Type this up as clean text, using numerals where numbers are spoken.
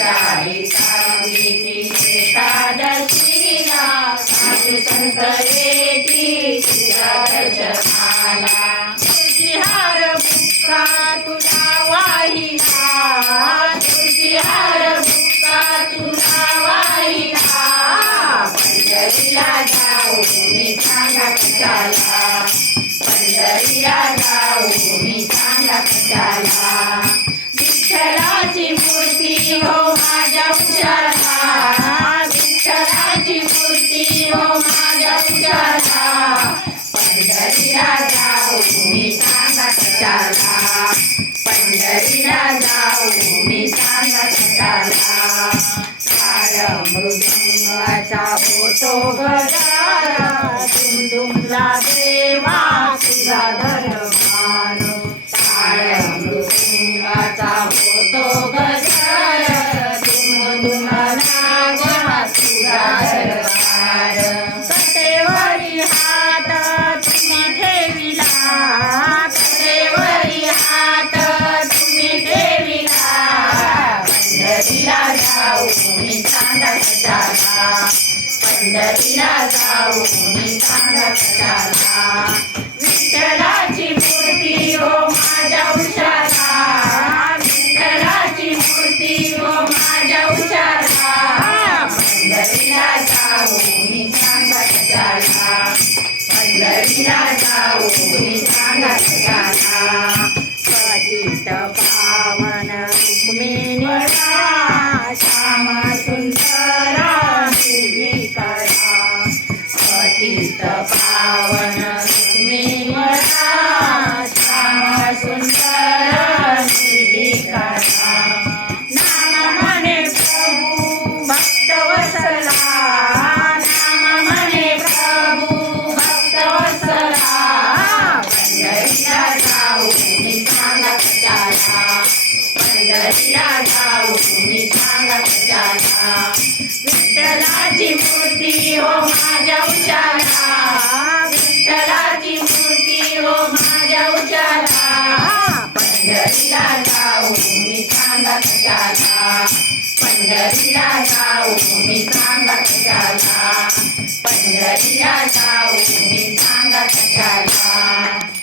आषाढी कार्तिकी एकादशीला साधू संत येती तुझ्या दर्शनाला तुझी हार बुक्का तुला वाहिला तुझी हार बुक्का तुला वाहिला पंढरीला जाऊ मी सांगा कशाला पंढरीला जाऊ मी सांगा कशाला विठ्ठलाची मूर्ती हो माझ्या उशाला विठ्ठलाची मूर्ती हो माझ्या उशाला पंढरीला जाऊ मी सांगा कशाला पंढरीला जाऊ मी सांगा कशाला काळ मृदंगाचा होतो गजारा दुमदुमला देवा तुझा दरबार काळ मृदंगाचा होतो गजारा दुमदुमला देवा तुझा दरबार कटेवरी हात तुम्ही ठेविला कटेवरी हात तुम्ही ठेविला पंढरीला जाऊ मी सांगा कशाला पंढरीला जाऊ मी सांगा कशाला विठ्ठलाची मूर्ती हो माझ्या उशाला विठ्ठलाची मूर्ती हो माझ्या उशाला पंढरीला जाऊ मी सांगा कशाला पंढरीला जाऊ मी सांगा कशाला पतित पावन रुक्मिणी श्याम सुंदरा निर्विकरा पतित पावन रुक्मिणी श्याम सुंदरा निर्विकरा नाम म्हणे प्रभु भक्त वत्सला नाम म्हणे प्रभु भक्त वत्सला पंढरीला जाऊ मी सांगा कशाला पंढरीला जाऊ मी सांगा कशाला विठ्ठलाची मूर्ती हो माझ्या उशाला विठ्ठलाची मूर्ती हो माझ्या उशाला पंढरीला जाऊ मी सांगा कशाला पंढरीला जाऊ मी सांगा कशाला पंढरीला जाऊ मी सांगा कशाला